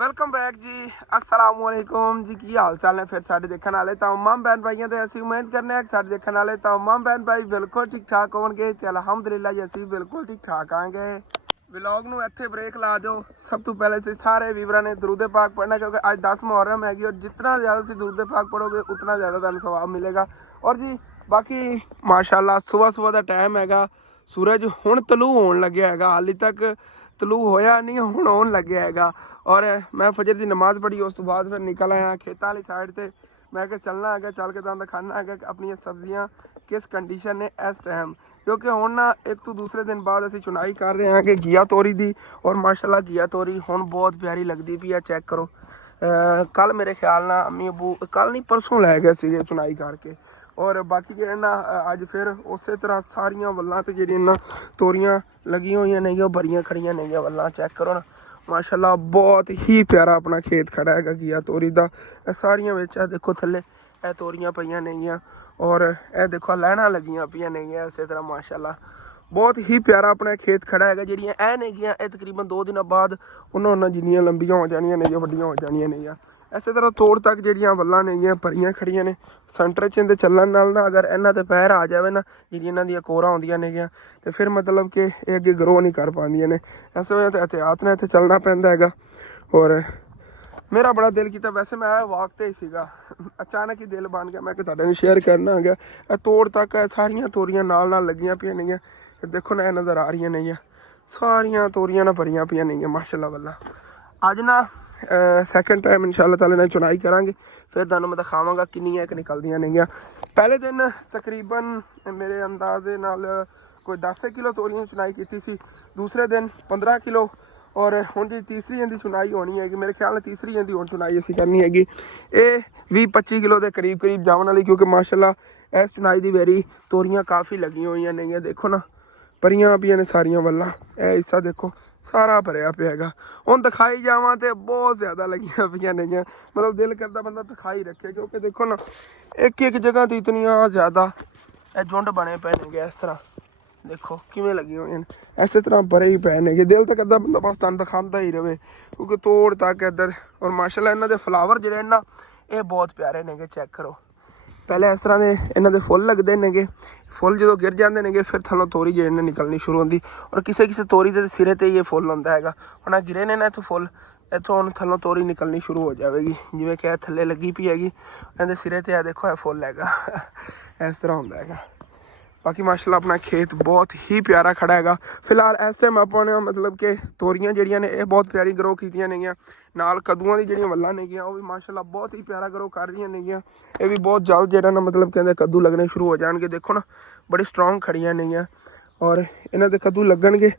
Welcome back जी। अस्सलाम वालेकुम जी। की हाल चाल ने फिर साढ़े देखने वाले तमाम बहन भाइयों से असं उम्मीद करने हैं कि साढ़े देखने वाले तमाम बहन भाई बिल्कुल ठीक ठाक होंगे। तो अलहमदुलिल्लाह जी असं बिल्कुल ठीक ठाक आएंगे। व्लॉग ਨੂੰ ਇੱਥੇ ब्रेक ला दो। सब तो पहले से सारे व्यूअਰਾਂ ने दरूद पाक पढ़ना क्योंकि आज 10 मुहर्रम हैगी और जितना ज़्यादा से दरूद पाक पढ़ोगे उतना ज़्यादा तुहानू सवाब मिलेगा। और जी बाकी माशाल्लाह सुबह सुबह का टाइम हैगा। सूरज हुण तलू होने लग्या हैगा, हाली तक तलू होया नहीं, हुण होने लग्या हैगा। और मैं फजर की नमाज़ पढ़ी, उस तो बाद फिर निकल आया खेतों वाली साइड से। मैं क्या चलना है, चल के तुहानू दिखाना है कि अपनी सब्जियां किस कंडीशन ने इस टाइम, क्योंकि हुण ना एक तो दूसरे दिन बाद असीं चुनाई कर रहे हैं कि घिया तोरी दी। और माशाल्लाह घिया तोरी हुण बहुत प्यारी लगती पई है। चैक करो, कल मेरे ख्याल ना अम्मी अबू कल नहीं परसों लै गए सी चुनाई करके। और बाकी जो ना अज फिर उस तरह सारिया वल्लां ते जिहड़ियां ना तोरियां लगी हुई नहीं, भरियां खड़ियां नहीं वल्लां। चैक करो ना माशाल्लाह बहुत ही प्यारा अपना खेत खड़ा है घिया तोरी का। सारिया विच देखो थले ए तोरियां पईयां नहीं, और ए देखो लैना लगियां पईयां नहीं। इस तरह माशाल्लाह बहुत ही प्यारा अपना खेत खड़ा है। जिहड़ियां ए नेगियां ए तकरीबन 2 दिन बाद उन्होंने जिन्नियां लंबियां हो जानियां नहीं, वड्डियां हो जानियां नहीं। इस तरह तोड़ तक जिहड़ियां वल्लां नेगियां भरियां खड़ियां ने। सेंटर च इहदे चलण नाल ना अगर इन्हां ते पैर आ जाए ना, जिहड़ियां इन्हां दियां कोरां होंदियां नेगियां, तो फिर मतलब कि ये अगे ग्रो नहीं कर पांदियां ने। इस वजह ते एहतियात नाल इत्थे चलना पैंदा हैगा। और मेरा बड़ा दिल किया, वैसे मैं वाक ते ही सीगा, अचानक ही दिल बन गया मैं कि तुहाडे नाल शेयर करना है। तोड़ तक सारियां तोरियां नाल नाल लगियां पियां नेगियां। देखो ना नज़र आ रही नहीं, सारियां तोरियां ना भरियां पियां नहीं माशाल्लाह वल्ला। अज ना सैकेंड टाइम इंशाअल्लाह ताला ने चुनाई करांगे, फिर तुहानू मैं दिखावांगा किन्नियां क निकलदियां नहीं। पहले दिन तकरीबन मेरे अंदाजे नाल कोई 10 किलो तोरियां चुनाई की सी, दूसरे दिन 15 किलो, और हुण जी तीसरी इंदी चुनाई होनी है। मेरे ख्याल में तीसरी इंदी हुण चुनाई असीं करनी हैगी। ये 20-25 किलो के करीब करीब जावन वाली, क्योंकि माशाल्लाह इस चुनाई की वेरी तोरियां काफ़ी लगी हुई नहीं। देखो ना भरियां पियां ने सारियां वल्लां। यह हिस्सा देखो सारा भरिया पिया हैगा। हुण दिखाई जावां तो बहुत ज़्यादा लगियां पियां नहीं, मतलब दिल करता बंदा दिखाई रखे, क्योंकि देखो ना एक एक जगह तो इतनियां ज़्यादा झुंड बने पे ने। इस तरह देखो किमें लगी हुई हैं, इस तरह भरे ही पे ने। दिल तो करता बंदा बस तुहानू दिखांदा ही रहे, क्योंकि तोड़ तक इधर। और माशाल्लाह इन्हां दे फ्लावर जिहड़े ना ये बहुत प्यारे ने। चैक करो, पहले इस तरह के इन्हां दे फुल लगते हैं, फुल जो गिर जाते हैं फिर थल्लों तोरी जो निकलनी शुरू होती। और किसी किसी तोरी के सिरे ते ये फुल होंदा हैगा। हुण गिरे ने ना इत्थों फुल, इत्थों हुण थल्लों तोरी निकलनी शुरू हो जाएगी, जिवें कि थल्ले लगी पई हैगी। इहदे सिरे ते देखो है फुल हैगा। इस तरह होंदा हैगा। बाकी माशाल्लाह अपना खेत बहुत ही प्यारा खड़ा हैगा। फिलहाल इस टाइम अपने मतलब कि तोरियां जिहड़ियां ने ये बहुत प्यारी ग्रो कीतियां नेगियां। नाल कद्दूआं दी जिहड़ियां वल्लां नेगियां वो भी माशाल्लाह बहुत ही प्यारा ग्रो कर रही नेगियां। ये भी बहुत जल्द जिहड़ा ना मतलब कहंदे कद्दू लगने शुरू हो जाएंगे। देखो ना बड़ी स्ट्रॉन्ग खड़ियां नेगियां, और इन्हां दे कद्दू लगणगे।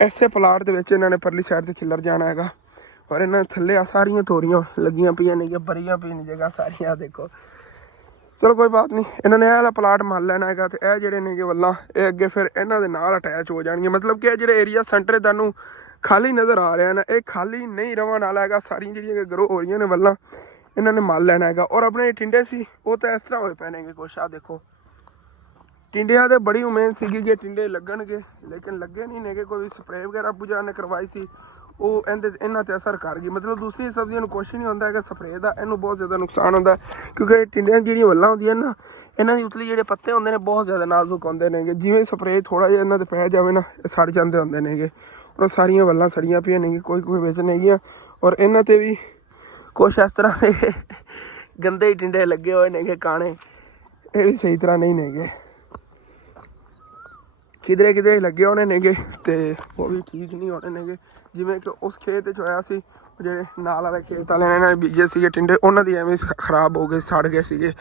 इसे प्लाट दे विच इन्हां ने परली साइड ते खिलर जाना हैगा। और इन्हां थल्ले सारियां तोरियां लगियां पईयां नेगियां, भरियां पईयां जगह सारियां। देखो चलो कोई बात नहीं, इन्होंने यह वाला प्लाट मान लेना है। तो यह जोड़े ने वल्लां ये अगे फिर इन्हों के नाल अटैच हो जाएंगे। मतलब कि जो एरिया सेंटर तुहानू खाली नज़र आ रहा है ना, ये खाली नहीं रहने वाला है। सारिया जी ग्रो हो रही ने वल्लां इन्होंने मान लेना है। और अपने टिंडे सी वो तो इस तरह होए पैने कुछ। आ देखो टिंडिया तो बड़ी उम्मीद सी कि टिंडे लगणगे, लेकिन लगे नहीं ने। कोई स्प्रे वगैरह पूजा ने करवाई सी, वो इन्हां ते असर कर गई। मतलब दूसरी सब्जियों कुछ नहीं होंदा है स्प्रे का, इनू बहुत ज़्यादा नुकसान होंदा है। क्योंकि टिंडियां जिहड़ियां वल्लां होंदियां ना, इन्हां दी उतली जिहड़े पत्ते होंदे ने बहुत ज़्यादा नाजुक होंदे ने। जिवें स्प्रे थोड़ा जिहा इन्हां ते पै जावे ना सड़ जांदे होंदे ने। और सारियां वल्लां सड़ियां पियां ने, कोई कोई विच नेगियां। और इन्हां ते भी कुछ इस तरह के गंदे ही टिंडे लगे हुए ने काणे, ये भी सही तरह नहीं नेगे, किधरे किधरे लगे होने नेगे, तो वो भी ठीक नहीं होने नेगे। जिमें कि उस खेत होया सी, ਜਿਹੜੇ ਨਾਲ ਵਾਲੇ खेत वाले ने बीजे ਸੀਗੇ टिंडे, उन्होंने एवं खराब हो गए, सड़ गए ਸੀਗੇ।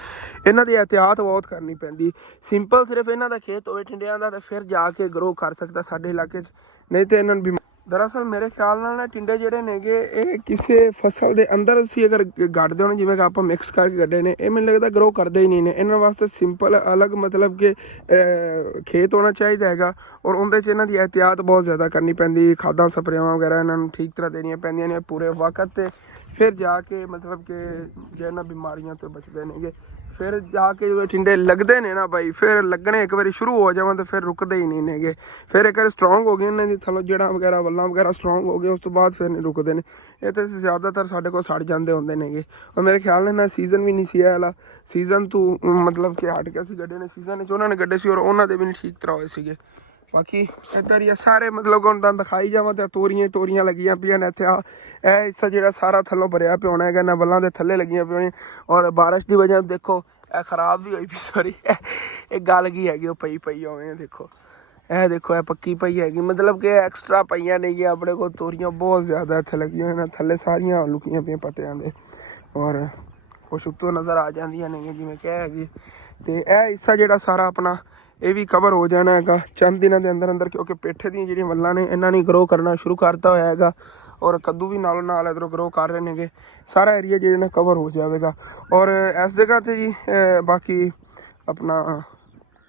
इन्हां दी एहतियात बहुत करनी पैंदी। सिंपल सिर्फ इन्हां दा खेत होए टिंडियां दा, तो फिर जाके ग्रो कर सकता साडे इलाके च, नहीं तो इन्हां नूं। दरअसल मेरे ख्याल नाल ना टिंडे जिहड़े नेगे ये किसी फसल के अंदर असीं अगर गड्ढदे हो, जिवें कि आपां मिक्स करके गड्ढे ने, ये मैनूं लगदा ग्रो करदे ही नहीं ने। इन्हां वास्ते सिंपल अलग मतलब कि खेत होना चाहिए हैगा। और उहदे च इन्हां दी एहतियात बहुत ज़्यादा करनी पैंदी, खादां स्प्रेवां वगैरह इन्हां नूं ठीक तरह देनियां पैंदियां ने पूरे वक्त ते, फिर जाके मतलब कि जो इन्हां बीमारियां तो बचदे नेगे। फिर जाके जो टिंडे लगते ने ना भाई, फिर लगने एक बार शुरू हो जावन तो फिर रुकते ही नहीं नेगे। फिर एक बार स्ट्रोंग हो गए इन्हों की थलो जड़ा वगैरह वल्लां वगैरह स्ट्रोंग हो गए, उस तो बाद फिर नहीं रुकते हैं। ये तो ज़्यादातर साढ़े को सड़ जाते होंगे नेगे। और मेरे ख्याल ने ना सीजन भी नहीं सी वाला, सीजन तो मतलब कि हट गया सी गड्ढे ने, सीजन उन्होंने गड्ढे से और उन्होंने भी नहीं ठीक तरह होए सीगे। बाकी इधर ही सारे मतलब हम तुम दिखाई जावा तो तोरियां तोरियां लगियां पियां ने इत्थे। यह हिस्सा जो सारा थलों भरिया पिया होना है, नवलों के थले लगियां पिया और बारिश की वजह देखो यह खराब भी हुई पी, सॉरी एक गल की हैगी पई पई उवें देखो, यह देखो यह पक्की पई हैगी, मतलब कि एक्सट्रा पईयां नहीं गई अपने को। तोरियां बहुत ज़्यादा इत्थे लगियां ने, थले सारियां लुकियां पियां पत्तियां दे और कुछ उत्तों नज़र आ जांदियां नहीं जिवें कह हैगी। तो यह हिस्सा जो सारा अपना ये भी कवर हो जाना है चंद दिनों के अंदर अंदर, क्योंकि पेठे दी जी वल्लां ने इन्हों ने ग्रो करना शुरू करता होया है और कद्दू भी नालों नाल इधरों ग्रो कर रहे हैं। सारा एरिया जो ना कवर हो जाएगा। और इस जगह पर जी बाकी अपना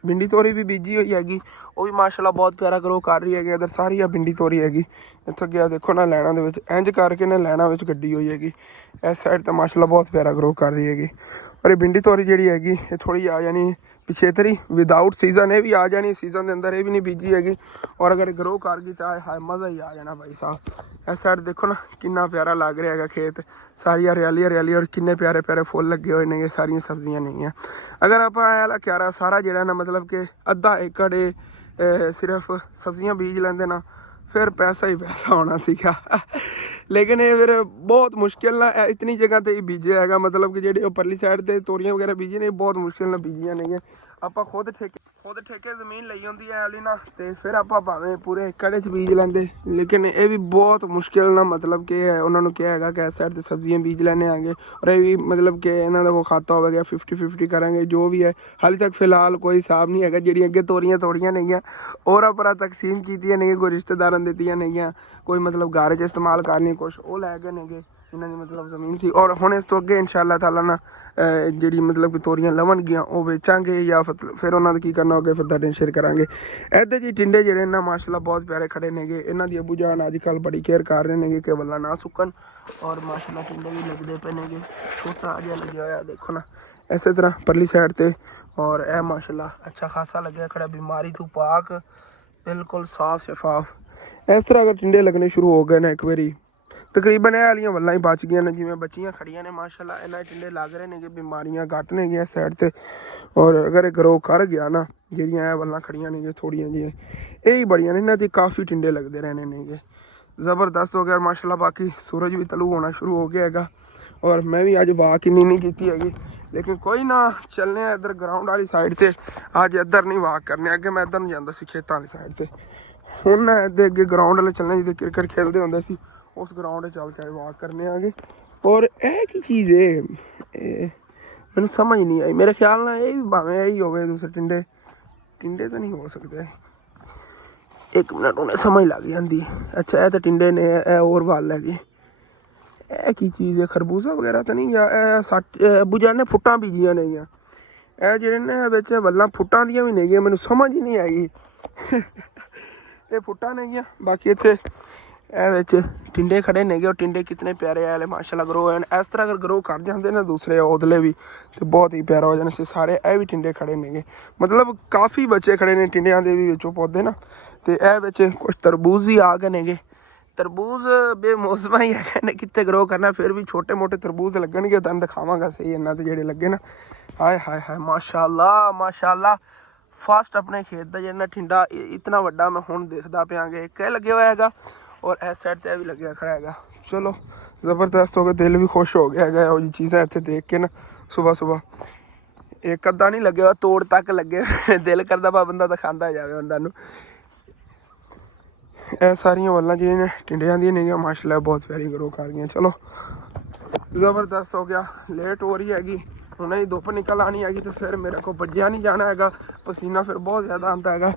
भिंडी तोरी भी बीजी हुई हैगी, वो भी माशाल्लाह बहुत प्यारा ग्रो कर रही है। इधर सारी भिंडी तोरी हैगी, इतों गया देखो ना लैना दे विच इंज करके ना लैना विच गड्डी हुई हैगी। इस साइड तो माशाल्लाह बहुत प्यारा ग्रो कर रही हैगी। और ये भिंडी तोरी जी हैगी ये थोड़ी आ जानी पिछेतरी विदाउट सीजन, ये भी आ जानी सीजन के अंदर, ये भी नहीं बीजी हैगी। और अगर ग्रो कर गई चाहे हाय मज़ा ही आ जाना भाई साहब। इस साइड देखो ना कितना प्यारा लग रहा है खेत, सारी हरियाली हरियाली और किन्ने प्यारे प्यारे फुल लगे हुए ने, सारिया सब्जियां नहीं है। अगर आप क्यारा सारा जो ना मतलब कि अद्धा एकड़ सिर्फ सब्जियां बीज लेंदे ना, फिर पैसा ही पैसा होना सीखा लेकिन ये फिर बहुत मुश्किल ना इतनी जगह तो बीजे है, मतलब कि जेडे परली साइड से तोरियां वगैरह बीजे ने बहुत मुश्किल ना बीजियां नहीं है। आप खुद ठेके जमीन ली होंगी है वाली ना, तो फिर आप भावें पूरे एकड़ च बीज लेंदे, लेकिन ये भी बहुत मुश्किल ना मतलब कि उन्होंने क्या है कि इस साइड से सब्जियां बीज लेने आएंगे और ये भी मतलब कि इन्हों का कोई खाता होगा 50-50 करेंगे जो भी है। हाले तक फिलहाल कोई हिसाब नहीं है जी अगे तोरियां तोड़ियां नहीं है और अपना तकसीम की नहीं, कोई रिश्तेदारों दित्तियां नहीं, कोई मतलब घर च इस्तेमाल करनी कुछ वो लै गए ने इन्होंने मतलब ज़मीन सी। और हुण इस तो अगे इंशाअल्लाह ताला ना जी मतलब कि तोरियां लवणगियां वो बेचांगे या फिर उन्होंने की करना होगा फिर तुहाडे शेयर करांगे। इधर जी टिंडे जिहड़े ना माशाअल्लाह बहुत प्यारे खड़े नेगे, इन्हां दी अबू जान अजकल बड़ी केयर कर रहे हैं कि वल्ला ना सुकन और माशाअल्लाह टिंडे भी लगते पे नेगे, छोटा जिहा लग्या होया देखो ना इस तरह परली साइड ते। और यह माशाअल्लाह अच्छा खासा लग्या खड़ा, बीमारी तो पाक बिल्कुल साफ शफाफ। इस तरह अगर टिंडे लगने शुरू हो गए ना एक बारी तकरीबन यह वाली वल्लां ही बच गई ने, जिवें बच्चियां खड़ियां ने माशाअल्लाह इन्हें टिंडे लग रहे हैं, बीमारियां घट ने इस साइड से। और अगर ग्रो कर गया ना जिहड़ियां वल्लां खड़ियां ने थोड़ियां जी यही बड़ियां ने, इन्हां ते काफ़ी टिंडे लगते रहने ने, ज़बरदस्त हो गया माशाअल्लाह। बाकी सूरज भी तलू होना शुरू हो गया है और मैं भी अज वाक इन्नी नहीं की हैगी, लेकिन कोई ना चलने इधर ग्राउंड वाली साइड से। अज इधर नहीं वाक करने, अगे मैं इधर नहीं जाता सी खेतों वाली साइड से, हुण ना इधर अगे ग्राउंड वाले चलने जिद्दां क्रिकेट खेलते होंदे सी उस ग्राउंड चल के वाक करने आगे। और यह की चीज़ है मैंने समझ नहीं आई, मेरे ख्याल ना ये भी भावें यही होवे दूसरे टिंडे टिंडे तो नहीं हो सकते। एक मिनट उन्हें समझ लग जाती। अच्छा ये तो टिंडे ने, और वाल हैगी, यह की चीज़ है खरबूजा वगैरह तो नहीं, या सट अबू जान ने फुट्टां बीजियां नहीं, यह जेह्ड़े ने बिच वल्लां फुट्टां दियां भी नहीं, मैनूं समझ ही नहीं आई ये फुट्टां नहीं। बाकी इत्थे टिंडे खड़े ने और टिंडे कितने प्यारे आए माशाल्लाह ग्रो होए। इस तरह अगर ग्रो कर जाते ना दूसरे ओदले भी तो बहुत ही प्यारा हो जाने से सारे। यह भी टिंडे खड़े ने, मतलब काफ़ी बच्चे खड़े ने टिंडियां दे भी विचों पौधे ना। तो यह कुछ तरबूज भी आ गए ने, तरबूज बेमौसमा ही है कितने ग्रो करना, फिर भी छोटे मोटे तरबूज लगनगे तुहानूं दिखावांगा सही इन्हां ते जेह्ड़े लगे ना। हाय हाय हाय माशाल्लाह माशाल्लाह, फस्ट अपने खेत का जिन्ना ठिंडा इतना वड्डा मैं हुण देखदा पिया कि एक लगे हुआ है और इस साइड से भी लगे खड़ा है। चलो ज़बरदस्त हो गया, दिल भी खुश हो गया है वो चीज़ें इतने देख के ना। सुबह सुबह एक अद्धा नहीं लगे हुआ, तोड़ तक लगे दिल करदा पा बंदा दिखांदा जाए उन्होंने। यह सारियां वल्लां जिहड़ियां टिंडियां दी नहीं माशाल्लाह बहुत प्यारी ग्रो कर गई। चलो ज़बरदस्त हो गया, लेट हो रही हैगी, हुणे ही धुप्प निकल आनी हैगी तो फिर मेरे को भज्जिया नहीं जाना हैगा, पसीना फिर बहुत ज़्यादा आता हैगा।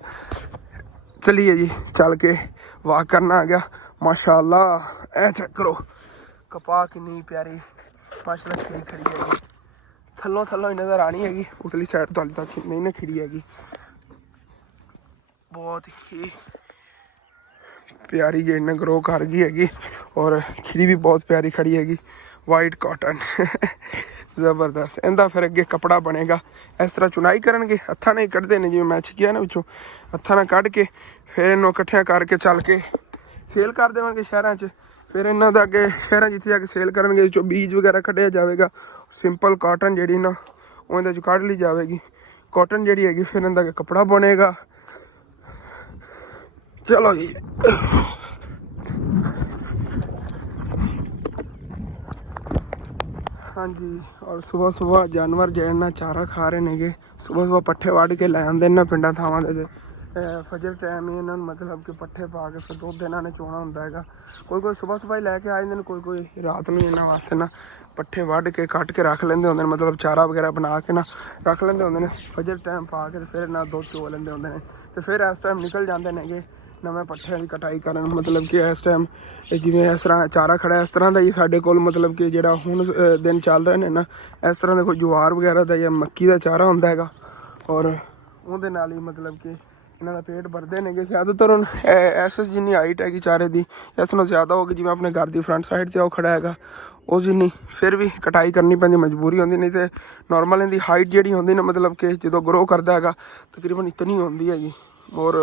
चलिए जी चल के वाक करना आ गया माशाल्लाह। ए चेक करो कपाह कितनी प्यारी माशाल्लाह खिड़ी खड़ी हैगी, थल्लों थल्लों ही नज़र आनी हैगी, उतली साइड तो हाले तक नहीं ना खिड़ी हैगी। बहुत ही प्यारी जी ने ग्रो कर गई हैगी और खिड़ी भी बहुत प्यारी खड़ी हैगी, वाइट कॉटन ਜ਼ਬਰਦਸਤ। ਇਹਦਾ ਫਿਰ ਅੱਗੇ ਕੱਪੜਾ ਬਣੇਗਾ, ਇਸ ਤਰ੍ਹਾਂ ਚੁਣਾਈ ਕਰਨਗੇ, ਹੱਥਾਂ ਨਾਲ ਹੀ ਕੱਢਦੇ ਨੇ, ਜਿਵੇਂ ਮੈਂ ਛਕਿਆ ਨਾ ਵਿੱਚੋਂ ਹੱਥਾਂ ਨਾਲ ਕੱਢ ਕੇ ਫਿਰ ਇਹਨੂੰ ਇਕੱਠਿਆਂ ਕਰਕੇ ਚੱਲ ਕੇ ਸੇਲ ਕਰ ਦੇਵਾਂਗੇ ਸ਼ਹਿਰਾਂ 'ਚ। ਫਿਰ ਇਹਨਾਂ ਦਾ ਅੱਗੇ ਸ਼ਹਿਰਾਂ ਜਿੱਥੇ ਜਾ ਕੇ ਸੇਲ ਕਰਨਗੇ, ਵਿੱਚੋਂ ਬੀਜ ਵਗੈਰਾ ਕੱਢਿਆ ਜਾਵੇਗਾ। ਸਿੰਪਲ ਕਾਟਨ ਜਿਹੜੀ ਨਾ ਉਹ ਇਹਦੇ 'ਚ ਕੱਢ ਲਈ ਜਾਵੇਗੀ। ਕਾਟਨ ਜਿਹੜੀ ਹੈਗੀ ਫਿਰ ਇਹਦਾ ਕੱਪੜਾ ਬਣੇਗਾ। ਚਲੋ ਜੀ ਹਾਂਜੀ। ਔਰ ਸੁਬਹ ਸੁਬਹ ਜਾਨਵਰ ਜਿਹੜੇ ਨਾ ਚਾਰਾ ਖਾ ਰਹੇ ਨੇਗੇ। ਸੁਬਹ ਸੁਬਹ ਪੱਠੇ ਵੱਢ ਕੇ ਲੈ ਆਉਂਦੇ ਇਹਨਾਂ ਪਿੰਡਾਂ ਥਾਵਾਂ ਦੇ ਫਜਰ ਟਾਈਮ ਹੀ ਇਹਨਾਂ ਨੂੰ ਮਤਲਬ ਕਿ ਪੱਠੇ ਪਾ ਕੇ ਫਿਰ ਦੁੱਧ ਇਹਨਾਂ ਨੇ ਚੋਣਾ ਹੁੰਦਾ ਹੈਗਾ। ਕੋਈ ਸੁਬਹ ਸੁਬਹ ਹੀ ਲੈ ਕੇ ਆ ਜਾਂਦੇ ਨੇ, ਕੋਈ ਰਾਤ ਨੂੰ ਇਹਨਾਂ ਵਾਸਤੇ ਨਾ ਪੱਠੇ ਵੱਢ ਕੇ ਕੱਟ ਕੇ ਰੱਖ ਲੈਂਦੇ ਹੁੰਦੇ ਨੇ, ਮਤਲਬ ਚਾਰਾ ਵਗੈਰਾ ਬਣਾ ਕੇ ਨਾ ਰੱਖ ਲੈਂਦੇ ਹੁੰਦੇ ਨੇ। ਫਜਰ ਟਾਈਮ ਪਾ ਕੇ ਫਿਰ ਇਹਨਾਂ ਦੁੱਧ ਚੋ ਲੈਂਦੇ ਹੁੰਦੇ ਨੇ ਅਤੇ ਫਿਰ ਇਸ ਟਾਈਮ ਨਿਕਲ ਜਾਂਦੇ ਨੇਗੇ ਨਵੇਂ ਪੱਠਿਆਂ ਦੀ ਕਟਾਈ ਕਰਨ। ਮਤਲਬ ਕਿ ਇਸ ਟਾਈਮ ਜਿਵੇਂ ਇਸ ਤਰ੍ਹਾਂ ਚਾਰਾ ਖੜਾ ਇਸ ਤਰ੍ਹਾਂ ਦਾ ਹੀ ਸਾਡੇ ਕੋਲ, ਮਤਲਬ ਕਿ ਜਿਹੜਾ ਹੁਣ ਦਿਨ ਚੱਲ ਰਹੇ ਨੇ ਨਾ, ਇਸ ਤਰ੍ਹਾਂ ਦਾ ਕੋਈ ਜਵਾਰ ਵਗੈਰਾ ਦਾ ਜਾਂ ਮੱਕੀ ਦਾ ਚਾਰਾ ਹੁੰਦਾ ਹੈਗਾ। ਔਰ ਉਹਦੇ ਨਾਲ ਹੀ ਮਤਲਬ ਕਿ ਇਹਨਾਂ ਦਾ ਪੇਟ ਭਰਦੇ ਨੇਗੇ। ਜ਼ਿਆਦਾਤਰ ਹੁਣ ਇਸ ਜਿੰਨੀ ਹਾਈਟ ਹੈਗੀ ਚਾਰੇ ਦੀ, ਇਸ ਨਾਲੋਂ ਜ਼ਿਆਦਾ ਹੋ ਗਈ। ਜਿਵੇਂ ਆਪਣੇ ਘਰ ਦੀ ਫਰੰਟ ਸਾਈਡ 'ਤੇ ਉਹ ਖੜਾ ਹੈਗਾ, ਉਹ ਜਿੰਨੀ ਫਿਰ ਵੀ ਕਟਾਈ ਕਰਨੀ ਪੈਂਦੀ, ਮਜਬੂਰੀ ਹੁੰਦੀ। ਨਹੀਂ ਤਾਂ ਨੋਰਮਲ ਇਹਦੀ ਹਾਈਟ ਜਿਹੜੀ ਹੁੰਦੀ ਨਾ, ਮਤਲਬ ਕਿ ਜਦੋਂ ਗਰੋ ਕਰਦਾ ਹੈਗਾ ਤਕਰੀਬਨ ਇਤਨੀ ਹੁੰਦੀ ਹੈਗੀ। ਔਰ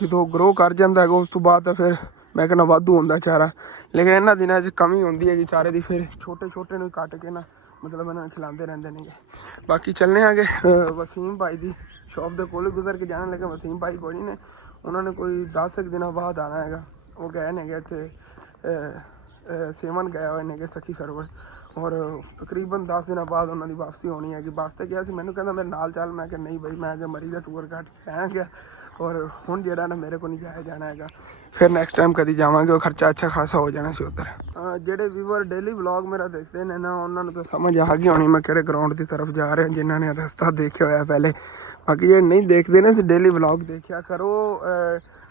ਜਦੋਂ ਗਰੋ ਕਰ ਜਾਂਦਾ ਹੈਗਾ ਉਸ ਤੋਂ ਬਾਅਦ ਤਾਂ ਫਿਰ ਮੈਂ ਕਹਿੰਦਾ ਵਾਧੂ ਹੁੰਦਾ ਚਾਰਾ। ਲੇਕਿਨ ਇਹਨਾਂ ਦਿਨਾਂ 'ਚ ਕਮੀ ਹੁੰਦੀ ਹੈਗੀ ਚਾਰੇ ਦੀ। ਫਿਰ ਛੋਟੇ ਨੂੰ ਕੱਟ ਕੇ ਨਾ ਮਤਲਬ ਇਹਨਾਂ ਨੂੰ ਖਿਲਾਉਂਦੇ ਰਹਿੰਦੇ ਨੇਗੇ। ਬਾਕੀ ਚੱਲਣੇ ਆਗੇ ਵਸੀਮ ਭਾਈ ਦੀ ਸ਼ੌਪ ਦੇ ਕੋਲ ਗੁਜ਼ਰ ਕੇ ਜਾਣਾ। ਲੇਕਿਨ ਵਸੀਮ ਭਾਈ ਕੋਈ ਨਹੀਂ ਨੇ, ਉਹਨਾਂ ਨੇ ਕੋਈ 10 ਦਿਨਾਂ ਬਾਅਦ ਆਉਣਾ ਹੈਗਾ। ਉਹ ਗਏ ਨੇਗੇ ਇੱਥੇ ਸੇਵਨ ਗਏ ਹੋਏ ਨੇਗੇ ਸਖੀ ਸਰਵਰ। ਔਰ ਤਕਰੀਬਨ 10 ਦਿਨਾਂ ਬਾਅਦ ਉਹਨਾਂ ਦੀ ਵਾਪਸੀ ਹੋਣੀ ਹੈਗੀ। ਬੱਸ 'ਤੇ ਗਿਆ ਸੀ, ਮੈਨੂੰ ਕਹਿੰਦਾ ਮੇਰੇ ਨਾਲ ਚੱਲ। ਮੈਂ ਕਿਹਾ ਨਹੀਂ ਬਈ, ਮੈਂ ਅੱਗੇ ਮਰੀ ਦਾ ਟੂਰ ਕੱਟ ਕੇ ਆਇਆ ਗਿਆ। ਔਰ ਹੁਣ ਜਿਹੜਾ ਨਾ ਮੇਰੇ ਕੋਲ ਨਹੀਂ ਜਾਇਆ ਜਾਣਾ ਹੈਗਾ। ਫਿਰ ਨੈਕਸਟ ਟਾਈਮ ਕਦੀ ਜਾਵਾਂਗੇ, ਉਹ ਖਰਚਾ ਅੱਛਾ ਖਾਸਾ ਹੋ ਜਾਣਾ ਸੀ ਉੱਧਰ। ਜਿਹੜੇ ਵੀਵਰ ਡੇਲੀ ਵਲੌਗ ਮੇਰਾ ਦੇਖਦੇ ਨੇ ਨਾ, ਉਹਨਾਂ ਨੂੰ ਤਾਂ ਸਮਝ ਆ ਗਈ ਹੋਣੀ ਮੈਂ ਕਿਹੜੇ ਗਰਾਊਂਡ ਦੀ ਤਰਫ ਜਾ ਰਿਹਾ, ਜਿਨ੍ਹਾਂ ਨੇ ਰਸਤਾ ਦੇਖਿਆ ਹੋਇਆ ਪਹਿਲੇ। ਬਾਕੀ ਜਿਹੜੇ ਨਹੀਂ ਦੇਖਦੇ ਨੇ ਡੇਲੀ ਵਲੌਗ ਦੇਖਿਆ ਕਰੋ।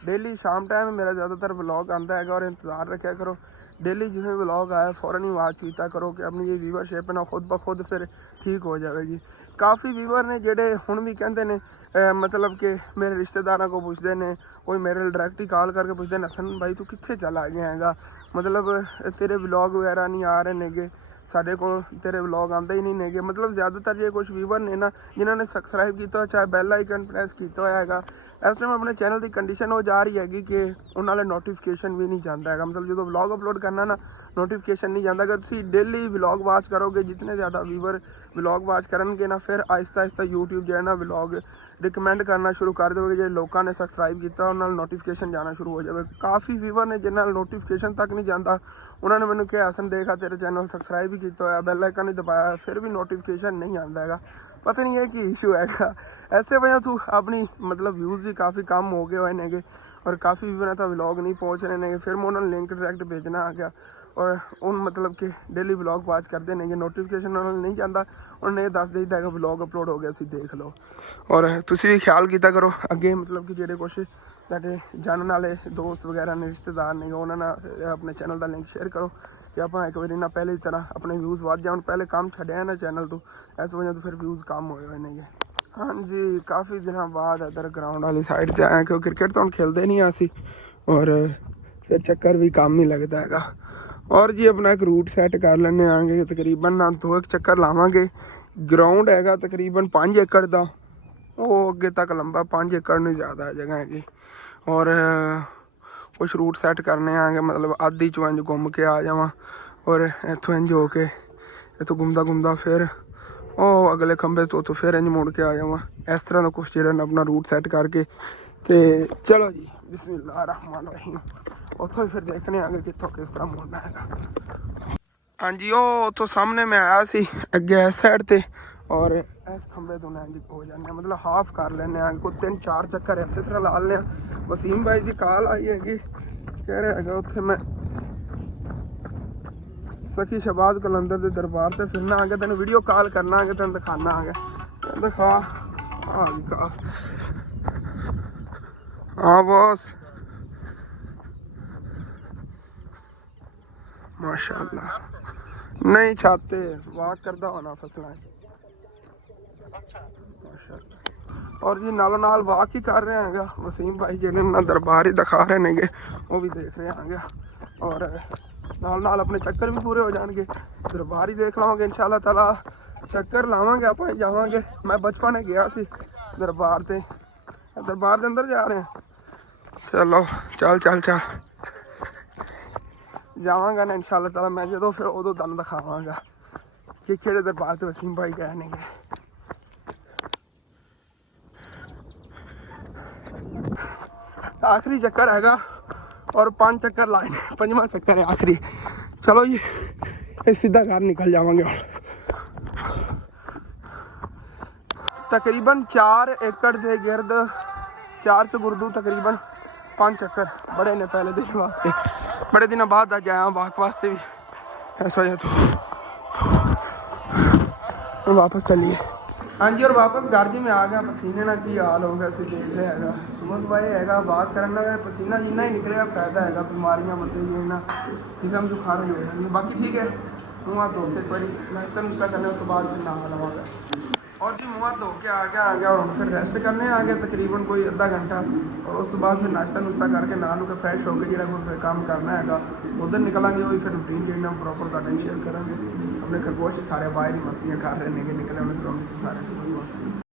ਡੇਲੀ ਸ਼ਾਮ ਟਾਈਮ ਮੇਰਾ ਜ਼ਿਆਦਾਤਰ ਵਲੌਗ ਆਉਂਦਾ ਹੈਗਾ। ਔਰ ਇੰਤਜ਼ਾਰ ਰੱਖਿਆ ਕਰੋ ਡੇਲੀ ਜਿਵੇਂ ਵਲੌਗ ਆਇਆ फ़ौरन ही वाच ਕੀਤਾ ਕਰੋ ਕਿ ਆਪਣੀ ਜਿਹੜੀ ਵੀਵਰਸ਼ਿਪ ਹੈ ਨਾ ਖੁਦ ਬ ਖੁਦ ਫਿਰ ਠੀਕ ਹੋ ਜਾਵੇਗੀ। ਕਾफ़ी ਵੀਵਰ ਨੇ ਜਿਹੜੇ ਹੁਣ ਵੀ ਕਹਿੰਦੇ ਨੇ, ਮਤਲਬ ਕਿ ਮੇਰੇ ਰਿਸ਼ਤੇਦਾਰਾਂ ਕੋਲ ਪੁੱਛਦੇ ਨੇ, ਕੋਈ ਮੇਰੇ ਨਾਲ ਡਾਇਰੈਕਟ ਹੀ ਕਾਲ ਕਰਕੇ ਪੁੱਛਦੇ ਨੇ ਹਸਨ भाई ਤੂੰ ਕਿੱਥੇ ਚਲਾ ਗਿਆ ਹੈਗਾ, ਮਤਲਬ ਤੇਰੇ ਵਲੌਗ ਵਗੈਰਾ ਨਹੀਂ ਆ ਰਹੇ ਨੇਗੇ, ਸਾਡੇ ਕੋਲ ਤੇਰੇ ਵਲੌਗ ਆਉਂਦੇ ਹੀ ਨਹੀਂ ਨੇਗੇ। ਮਤਲਬ ਜ਼ਿਆਦਾਤਰ ਜੇ ਕੁਛ ਵੀਵਰ ਨੇ ਨਾ ਜਿਨ੍ਹਾਂ ਨੇ ਸਬਸਕ੍ਰਾਈਬ ਕੀਤਾ, ਚਾਹੇ ਬੈਲ ਆਈਕਨ ਪ੍ਰੈਸ ਕੀਤਾ ਹੋਇਆ ਹੈਗਾ, ਇਸ ਟਾਈਮ ਆਪਣੇ ਚੈਨਲ ਦੀ ਕੰਡੀਸ਼ਨ ਹੋ ਜਾ ਰਹੀ ਹੈਗੀ ਕਿ ਉਹਨਾਂ ਨਾਲ ਨੋਟੀਫਿਕੇਸ਼ਨ ਵੀ ਨਹੀਂ ਜਾਂਦਾ ਹੈਗਾ। ਮਤਲਬ ਜਦੋਂ ਵਲੌਗ ਅਪਲੋਡ ਕਰਨਾ ਨਾ ਨੋਟੀਫਿਕੇਸ਼ਨ ਨਹੀਂ ਜਾਂਦਾ। ਅਗਰ ਤੁਸੀਂ ਡੇਲੀ ਵਲੌਗ ਵਾਚ ਕਰੋਗੇ, ਜਿਤਨੇ ਜ਼ਿਆਦਾ ਵੀਵਰ ਵਲੌਗ ਵਾਚ ਕਰਨਗੇ ਨਾ, ਫਿਰ ਆਹਿਸਤਾ ਆਹਿਸਤਾ YouTube ਜਿਹੜਾ ਨਾ ਵਲੌਗ ਰਿਕਮੈਂਡ ਕਰਨਾ ਸ਼ੁਰੂ ਕਰ ਦੇਵੇਗੇ। ਜਿਹੜੇ ਲੋਕਾਂ ਨੇ ਸਬਸਕ੍ਰਾਈਬ ਕੀਤਾ ਉਹਨਾਂ ਨਾਲ ਨੋਟੀਫਿਕੇਸ਼ਨ ਜਾਣਾ ਸ਼ੁਰੂ ਹੋ ਜਾਵੇ। ਕਾफ़ੀ ਵੀਵਰ ਨੇ ਜਿਨ੍ਹਾਂ ਨਾਲ ਨੋਟੀਫਿਕੇਸ਼ਨ ਤੱਕ ਨਹੀਂ ਜਾਂਦਾ, ਉਹਨਾਂ ਨੇ ਮੈਨੂੰ ਕਿਹਾ ਹਸਨ ਦੇਖਾ ਤੇਰੇ ਚੈਨਲ ਸਬਸਕ੍ਰਾਈਬ ਹੀ ਕੀਤਾ ਹੋਇਆ, ਬੈਲ ਆਈਕਨ ਨਹੀਂ ਦਬਾਇਆ, ਫਿਰ ਵੀ ਨੋਟੀਫਿਕੇਸ਼ਨ नहीं आता हैगा। पता नहीं है कि इशू हैगा। ऐसे वजह तो अपनी मतलब व्यूज़ भी काफ़ी कम हो गए हुए नेगे और काफ़ी व्यूअर तक व्लॉग नहीं पहुँच रहे नेगे। फिर मैं उन्होंने लिंक डायरेक्ट भेजना आ गया और उन मतलब कि डेली व्लॉग वाच करते नेगे, नोटिफिकेशन उन्होंने नहीं जाता, उन्होंने ये दस देता है कि व्लॉग अपलोड हो गया सी देख लो। और तुसी भी ख्याल किया करो अगे, मतलब कि जेडे कुछ ਤੁਹਾਡੇ ਜਾਣਨ ਵਾਲੇ ਦੋਸਤ ਵਗੈਰਾ ਨੇ, ਰਿਸ਼ਤੇਦਾਰ ਨੇ, ਉਹਨਾਂ ਨਾਲ ਆਪਣੇ ਚੈਨਲ ਦਾ ਲਿੰਕ ਸ਼ੇਅਰ ਕਰੋ ਕਿ ਆਪਾਂ ਇੱਕ ਵਾਰੀ ਨਾ ਪਹਿਲੇ ਦੀ ਤਰ੍ਹਾਂ ਆਪਣੇ ਵਿਊਜ਼ ਵੱਧ ਜਾਣ। ਪਹਿਲੇ ਕੰਮ ਛੱਡਿਆ ਨਾ ਚੈਨਲ ਤੋਂ, ਇਸ ਵਜ੍ਹਾ ਤੋਂ ਫਿਰ ਵਿਊਜ਼ ਕਮ ਹੋਏ ਹੋਏ ਨੇਗੇ। ਹਾਂਜੀ, ਕਾਫੀ ਦਿਨਾਂ ਬਾਅਦ ਇੱਧਰ ਗਰਾਊਂਡ ਵਾਲੀ ਸਾਈਡ 'ਤੇ ਆਇਆ ਕਿਉਂ ਕ੍ਰਿਕਟ ਤਾਂ ਹੁਣ ਖੇਲਦੇ ਨਹੀਂ ਅਸੀਂ, ਔਰ ਫਿਰ ਚੱਕਰ ਵੀ ਕੰਮ ਨਹੀਂ ਲੱਗਦਾ ਹੈਗਾ। ਔਰ ਜੀ ਆਪਣਾ ਇੱਕ ਰੂਟ ਸੈੱਟ ਕਰ ਲੈਂਦੇ ਆਂਗੇ, ਤਕਰੀਬਨ ਨਾ 2 ਚੱਕਰ ਲਾਵਾਂਗੇ। ਗਰਾਊਂਡ ਹੈਗਾ ਤਕਰੀਬਨ 5 ਏਕੜ ਦਾ, ਉਹ ਅੱਗੇ ਤੱਕ ਲੰਬਾ 5 ਏਕੜ ਨੂੰ ਜ਼ਿਆਦਾ ਜਗ੍ਹਾ ਹੈਗੀ। ਔਰ ਕੁਛ ਰੂਟ ਸੈੱਟ ਕਰਨੇ ਆਂਗੇ, ਮਤਲਬ ਆਧੀ 'ਚੋਂ ਇੰਝ ਘੁੰਮ ਕੇ ਆ ਜਾਵਾਂ ਔਰ ਇੱਥੋਂ ਇੰਝ ਹੋ ਕੇ ਇੱਥੋਂ ਘੁੰਮਦਾ ਫਿਰ ਉਹ ਅਗਲੇ ਖੰਭੇ ਤੋਂ ਫਿਰ ਇੰਝ ਮੁੜ ਕੇ ਆ ਜਾਵਾਂ। ਇਸ ਤਰ੍ਹਾਂ ਦਾ ਕੁਛ ਜਿਹੜਾ ਨਾ ਆਪਣਾ ਰੂਟ ਸੈੱਟ ਕਰਕੇ ਤੇ ਚਲੋ ਜੀ ਬਿਸਮਿਲ੍ਲਾਹ ਰਹਿਮਾਨ ਰਹੀਮ, ਉੱਥੋਂ ਹੀ ਫਿਰ ਦੇਖਣੇ ਆਂਗੇ ਕਿੱਥੋਂ ਕਿਸ ਤਰ੍ਹਾਂ ਮੁੜਨਾ ਹੈਗਾ। ਹਾਂਜੀ, ਉਹ ਉੱਥੋਂ ਸਾਹਮਣੇ ਮੈਂ ਆਇਆ ਸੀ ਅੱਗੇ ਇਸ ਸਾਈਡ 'ਤੇ, ਔਰ ਇਸ ਖੰਭੇ ਤੋਂ ਇੰਝ ਹੋ ਜਾਂਦੇ, ਮਤਲਬ ਹਾਫ ਕਰ ਲੈਂਦੇ ਹਾਂ, ਕੋਈ 3-4 ਚੱਕਰ ਇਸੇ ਤਰ੍ਹਾਂ ਲਾ ਲੈਂਦੇ ਹਾਂ। ਵਸੀਮ ਭਾਈ ਦੀ ਕਾਲ ਆਈ ਹੈਗੀ, ਕਹਿ ਰਿਹਾ ਹੈਗਾ ਉੱਥੇ ਮੈਂ सखी शहबाज कलंदर के दरबार से फिरना आ गया, तेन वीडियो कॉल करना आ गया, तेन दिखाना आ गया। दिखा हाँ बॉस, माशाल्लाह। नहीं छाते वाक करता होना फसलों माशाल्लाह। और जी नालों नाल वाक ही कर रहे हैं वसीम भाई, जिन्हें ना दरबार ही दिखा रहे हैं वो भी देख रहे हैं। और ਨਾਲ ਆਪਣੇ ਚੱਕਰ ਵੀ ਪੂਰੇ ਹੋ ਜਾਣਗੇ। ਦਰਬਾਰ ਹੀ ਦੇਖ ਲਵਾਂਗੇ ਇਨਸ਼ਾਅੱਲਾ ਤਾਲਾ। ਚੱਕਰ ਲਾਵਾਂਗੇ ਆਪਾਂ, ਜਾਵਾਂਗੇ। ਮੈਂ ਬਚਪਨ ਗਿਆ ਸੀ ਦਰਬਾਰ ਤੇ, ਦਰਬਾਰ ਦੇ ਅੰਦਰ ਜਾ ਰਹੇ ਹਾਂ। ਚਲੋ ਚੱਲ ਜਾਵਾਂਗਾ ਨਾ ਇਨਸ਼ਾਅੱਲਾ ਤਾਲਾ ਮੈਂ, ਜਦੋਂ ਫਿਰ ਉਦੋਂ ਤੁਹਾਨੂੰ ਦਿਖਾਵਾਂਗਾ ਕਿ ਕਿਹੜੇ ਦਰਬਾਰ ਤੇ ਵਸੀਮ ਭਾਈ ਗਏ ਨੇਗੇ। ਆਖਰੀ ਚੱਕਰ ਹੈਗਾ ਔਰ 5 ਚੱਕਰ ਲਾਏ ਨੇ, 5ਵਾਂ ਚੱਕਰ ਹੈ ਆਖਰੀ। ਚਲੋ ਜੀ ਇਹ ਸਿੱਧਾ ਘਰ ਨਿਕਲ ਜਾਵਾਂਗੇ ਹੁਣ। ਤਕਰੀਬਨ 4 ਏਕੜ ਦੇ ਗਿਰਦ 400 ਗੁਰਦੂ ਤਕਰੀਬਨ 5 ਚੱਕਰ ਬੜੇ ਨੇ ਪਹਿਲੇ ਦਿਨ ਵਾਸਤੇ। बड़े दिनों बाद आज आया वॉक वास्ते भी, इस वजह तो वापस चलिए। हाँ जी और वापस घर जी में आ गया। पसीने ना की हाल हो गया असं देख रहे है। सुबह सुबह है वॉक करना है, पसीना जिन्ना ही निकलेगा फायदा है। बीमारियां बंदे जी ना किस्म जुखाम हो जाएगी। बाकी ठीक है, मुँह हाथ धो के थोड़ी नाश्ता नुश्ता करने उसके बाद फिर नहा लवांगा। और जी मुँह हाथ धो के आ गया और फिर रेस्ट करने आ गया तकरीबन कोई अद्धा घंटा। और उस बाद फिर नाश्ता नुश्ता करके नहा नु के फ्रैश हो गए। जो फिर काम करना है उधर निकलेंगे, वही फिर रूटीन जो प्रॉपर तुहाडे शेयर करेंगे। अपने खरगोश सारे बाहर ही मस्तियाँ कर रहे हैं, निकले उन्हें सारे